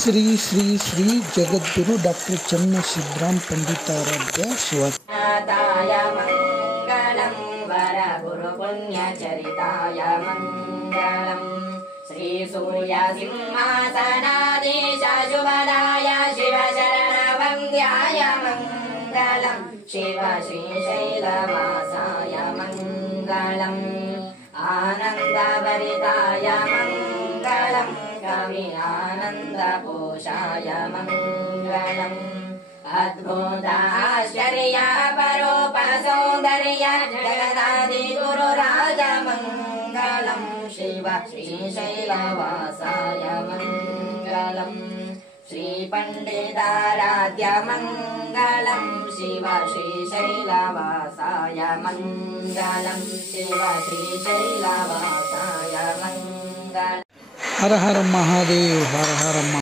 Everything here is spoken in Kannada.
ಶ್ರೀ ಶ್ರೀ ಶ್ರೀ ಜಗದ್ಗುರು ಡಾಕ್ಟರ್ ಚನ್ನಸಿದ್ರಾಮ್ ಪಂಡಿತಾರಾಧ್ಯ ಶಿವತಾಯ ಮಂಗಳಂ ವರ ಗುರು ಪುಣ್ಯಚರಿತಾಯ ಮಂಗಳಂ ಶ್ರೀ ಸೂರ್ಯ ಸಿಂಹಾಸನಾಧೀಶ ಶುಭದಾಯ ಶಿವ ಶರಣ ವಂದ್ಯಾಯ ಮಂಗಳಂ ಶಿವ ಶ್ರೀ ಶೈಲವಾಸಾಯ ಮಂಗಳಂ ಆನಂದ ಭರಿತಾಯ ಮಂಗಳಂ ಕವಿ ಆನಂದ ಕೋಶಾಯ ಮಂಗಳಂ ಅದ್ಭುತ ಆಶ್ಚರ್ಯ ಪರೋಪ ಸೌಂದರ್ಯ ಜಗದಾದಿ ಗುರುರಾಜ ಮಂಗಳಂ ಶಿವ ಶ್ರೀ ಶೈಲವಾಸಾಯ ಮಂಗಳಂ ಶ್ರೀ ಪಂಡಿತಾರಾಧ್ಯ ಮಂಗಳಂ ಶಿವ ಶ್ರೀ ಶೈಲವಾಸಾಯ ಮಂಗಳಂ ಶಿವ ಶ್ರೀ ಶೈಲವಾಸಾಯ ಮಂಗಳಂ. ಹರ ಹರ ಮಹಾದೇವ್, ಹರ ಹರ